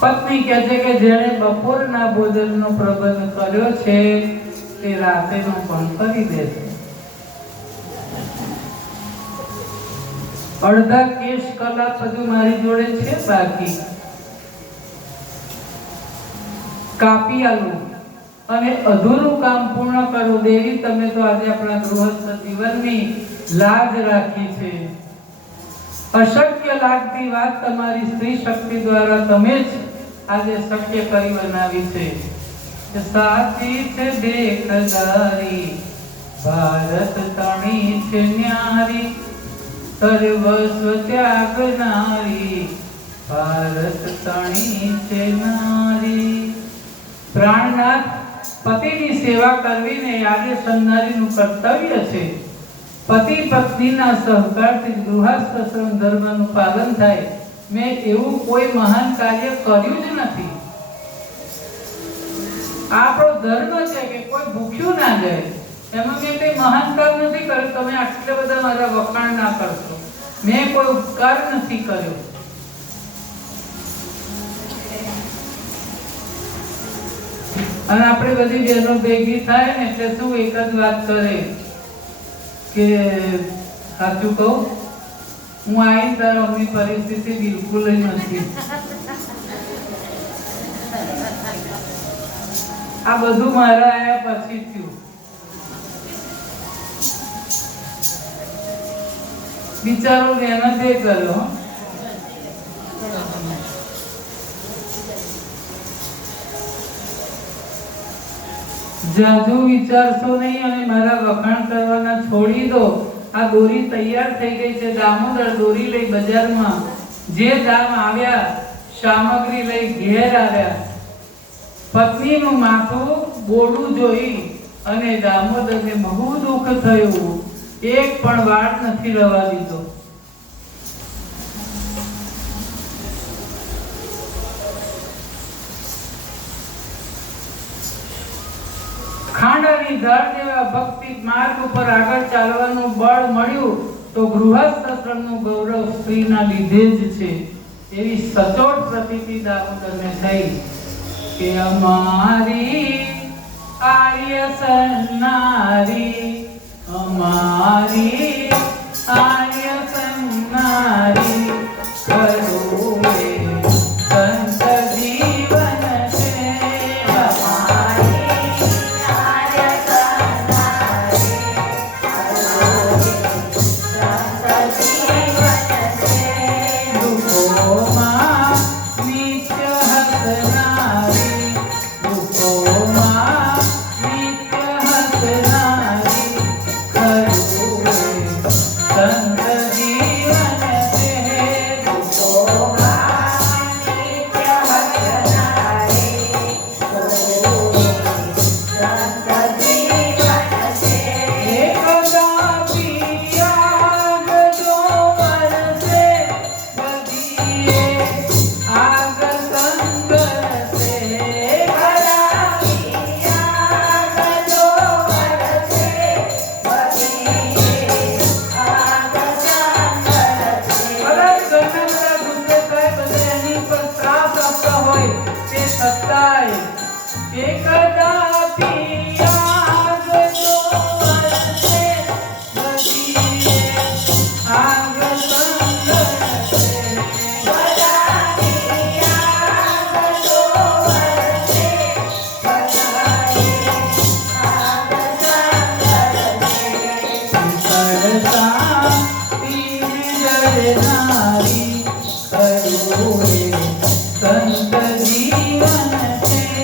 પત્ની કહે છે કે જેણે બપોરના ભોજનનો પ્રબંધ કર્યો છે તે રાતેનો પણ કરી દેશે. અડધા કેશ કલાક બધું મારી જોડે છે બાકી, કાપી આલું અને અધૂરું કામ પૂર્ણ કરો. દેવી તમે તો આજે આપણા ગૃહસ્થ જીવનની લાજ રાખી છે. અશક્ય લાગતી વાત તમારી સ્ત્રી શક્તિ દ્વારા તમે જ આજે શક્ય કરી બનાવી છે. સાચી છે દેખદારી, ભારત તણી છે ન્યારી, સર્વસ્વ ત્યાગનારી, ભારત તણી છે નારી. પ્રાણનાથ પતિની સેવા કરવીને આજે સંનારીનું કર્તવ્ય છે. પતિ પત્નીના સહકારથી ગૃહસ્થાશ્રમ ધર્મનું પાલન થાય. મેં એવું કોઈ મહાન કાર્ય કર્યું જ નથી. આપણો ધર્મ છે કે કોઈ ભૂખ્યું ના જાય. એમાં મેં કઈ મહાન કામ નથી કર્યું. તમે આટલા બધા મારા વખાણ ના કરશો. મેં કોઈ ઉપકાર નથી કર્યો. અને આપણે બધી બહેનો ભેગી થાય ને એટલે શું એક જ વાત કરે કે સાચું કહું, હું આવીને તાર અમની પરિસ્થિતિ બિલકુલ નથી. આ બધું મારા આયા પછી થયું. બિચારો મહેનત એ કર્યો. જાજુ વિચારશો નહીં અને મારા વખાણ કરવાના છોડી દો. આ દોરી તૈયાર થઈ ગઈ છે. દામોદર દોરી લઈ બજારમાં જે દામ આવ્યા સામગ્રી લઈ ઘેર આવ્યા. પત્નીનું માથું બોડું જોઈ અને દામોદરને બહુ દુઃખ થયું. એક પણ વાળ નથી રવા દીધો. ખાંડાની ધાર જેવા ભક્તિ માર્ગ ઉપર આગળ ચાલવાનું બળ મળ્યું તો ગૃહસ્થાશ્રમનું ગૌરવ સ્ત્રીના લીધે જ છે. એવી સચોટ પ્રતીતિ દામોદરને થઈ કે અમારી આર્ય સન્નારી, અમારી આર્ય સન્નારી, કરુએ સંત જીવન છે. સંત જીવન છે.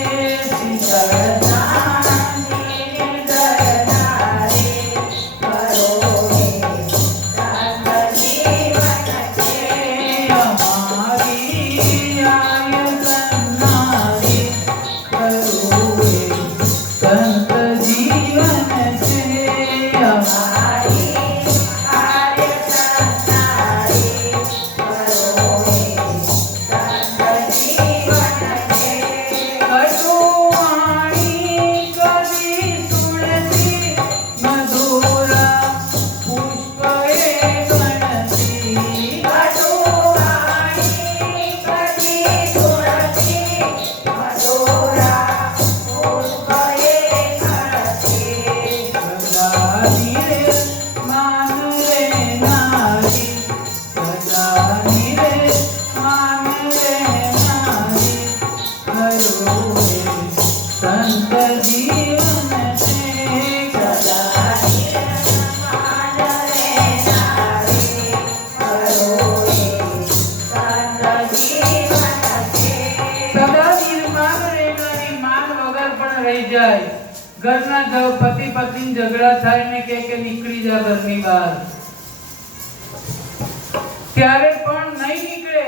જાય, ઘરના પતિ પત્ની ઝઘડા થાય ને કે નીકળી જા ઘરની બહાર, ત્યારે પણ નહીં નીકળે.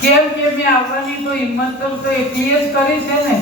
કેમ કે મેં આવવાની તો હિંમત તો એકલી જ કરી છે ને.